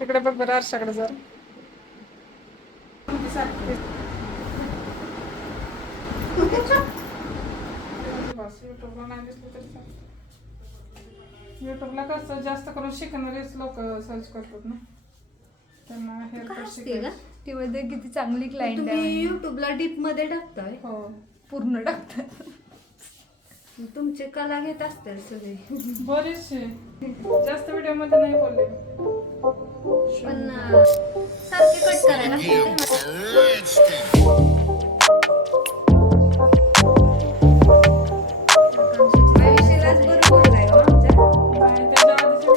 तिकडे बघ बरं आरशाकडे जर युट्यूबला नाही दिसलं तरी चालतं. युट्यूबला कसं जास्त करून शिकणारेच लोक सर्च करतात ना, त्यांना हेअर कट शिकायचं. ती मध्ये किती चांगली क्लायंट तुम्ही आहे. युट्यूबला डीप मध्ये टाकताय, हो पूर्ण टाकतात. तुमचे कला घेत असतील सगळे. बरेचसे जास्त व्हिडिओ मध्ये नाही बोलले. पण सारखे कट करायला लागते. विषयलाच बरोबर आहे हो आमच्या. नाही, त्याच्या आधीचे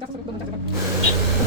जास्त